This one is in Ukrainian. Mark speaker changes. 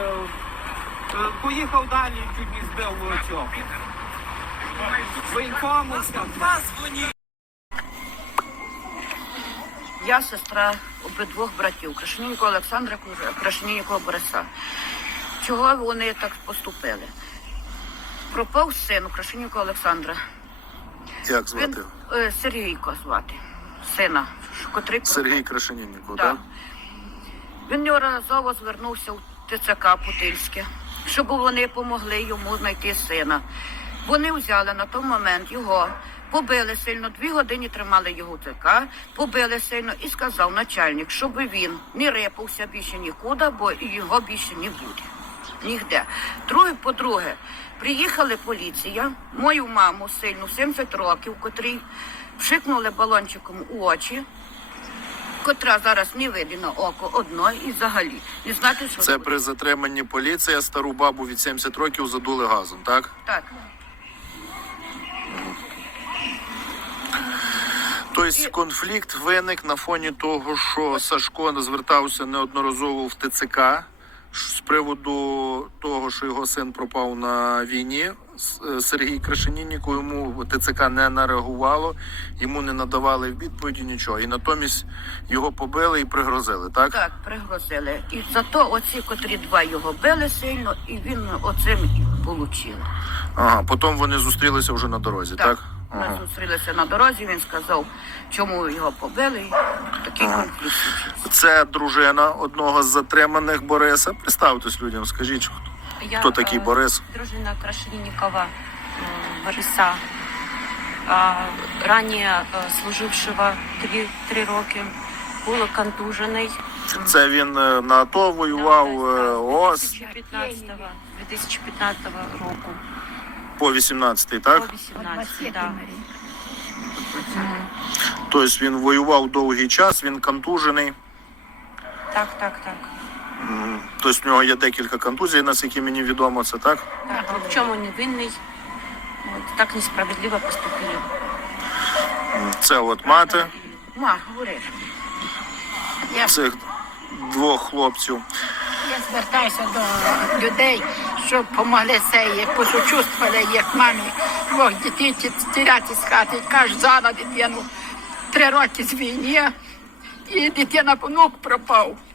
Speaker 1: поїхав далі, чуть не збив цього. Воєнкомовська.
Speaker 2: Я сестра обидвох братів, Крашенінникова Олександра, Крашенінникова Бориса. Чого вони так поступили? Пропав син у Крашенінникова Олександра.
Speaker 3: Як звати?
Speaker 2: Сергійко звати, сина, котрий пропав.
Speaker 3: Сергій Крашенінников,
Speaker 2: Так.
Speaker 3: так?
Speaker 2: Він неодноразово звернувся в ТЦК Путильське, щоб вони допомогли йому знайти сина. Вони взяли на той момент його, побили сильно, 2 години тримали його в ТЦК, побили сильно і сказав начальник, щоб він не рипався більше нікуди, бо його більше не буде. Нігде. По-друге, приїхала поліція, мою маму сильну, 70 років, котрій вшикнули балончиком у очі, котра зараз не видно на око одно і взагалі. Не знати, що
Speaker 3: Це
Speaker 2: буде.
Speaker 3: при затриманні поліція стару бабу від 70 років задули газом, так?
Speaker 2: Так.
Speaker 3: Тобто конфлікт виник на фоні того, що Сашко звертався неодноразово в ТЦК з приводу того, що його син пропав на війні. Сергій Крашенінников, йому ТЦК не нареагувало, йому не надавали відповіді нічого. І натомість його побили і пригрозили, так?
Speaker 2: Так, пригрозили. І зато оці, котрі 2 його били сильно, і він оцим і отримав.
Speaker 3: Ага, потім вони зустрілися вже на дорозі, так?
Speaker 2: Ми зустрілися на дорозі, він сказав, чому його побили, і такий конфлікт случився.
Speaker 3: Це дружина одного з затриманих Бориса. Представтесь людям, скажіть, хто такий Борис?
Speaker 4: Дружина Крашенинникова Бориса, ранее служившего 3 роки, був контужений.
Speaker 3: Це він на АТО воював, ООС
Speaker 4: 2015 року.
Speaker 3: по 18-й, так?
Speaker 4: По 18, да.
Speaker 3: Тобто він воював довгий час, він контужений.
Speaker 4: Так.
Speaker 3: Тобто в нього є декілька контузій, наскільки мені відомо, це так?
Speaker 4: Так, ні в чому не винний. От, так несправедливо поступили.
Speaker 3: Це от мати
Speaker 2: Ма, говори.
Speaker 3: цих 2 хлопців.
Speaker 5: Я звертаюся до людей, щоб допомогли цей, посочувствували, як мамі 2 дітей тіряти з хати. Кажуть, зараз дитину 3 роки з війни, і дитина, внук пропав.